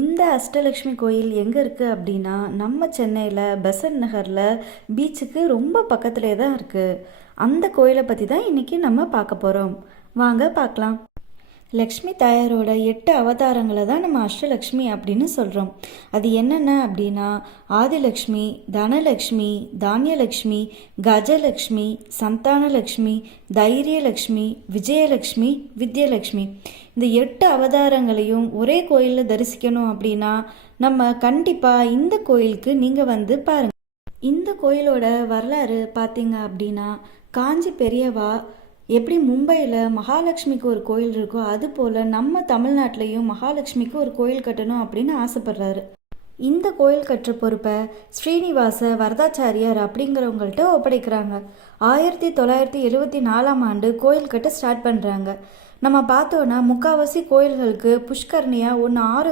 இந்த அஷ்டலக்ஷ்மி கோயில் எங்கே இருக்குது அப்படின்னா நம்ம சென்னையில் பெசன் நகரில் பீச்சுக்கு ரொம்ப பக்கத்துலேயே தான் இருக்குது அந்த கோயிலை பற்றி தான் இன்றைக்கி நம்ம பார்க்க போகிறோம் வாங்க பார்க்கலாம். லக்ஷ்மி தாயாரோட எட்டு அவதாரங்களை தான் நம்ம அஷ்டலக்ஷ்மி அப்படின்னு சொல்கிறோம் அது என்னென்ன அப்படின்னா ஆதிலக்ஷ்மி தனலக்ஷ்மி தானியலக்ஷ்மி கஜலக்ஷ்மி சந்தானலக்ஷ்மி தைரியலக்ஷ்மி விஜயலக்ஷ்மி வித்யலக்ஷ்மி. இந்த எட்டு அவதாரங்களையும் ஒரே கோயிலில் தரிசிக்கணும் அப்படின்னா நம்ம கண்டிப்பாக இந்த கோயிலுக்கு நீங்கள் வந்து பாருங்கள் இந்த கோயிலோட வரலாறு பார்த்தீங்க அப்படின்னா காஞ்சி பெரியவா எப்படி மும்பையில் மகாலட்சுமிக்கு ஒரு கோயில் இருக்கோ அது போல் நம்ம தமிழ்நாட்டிலையும் மகாலட்சுமிக்கு ஒரு கோயில் கட்டணும் அப்படின்னு ஆசைப்படுறாரு. இந்த கோயில் கட்டுற பொறுப்பை ஸ்ரீனிவாச வரதாச்சாரியார் அப்படிங்கிறவங்கள்ட்ட ஒப்படைக்கிறாங்க. ஆயிரத்தி தொள்ளாயிரத்தி எழுபத்தி நாலாம் ஆண்டு கோயில் கட்ட ஸ்டார்ட் பண்ணுறாங்க நம்ம பார்த்தோன்னா முக்காவாசி கோயில்களுக்கு புஷ்கரணியாக ஒன்று ஆறு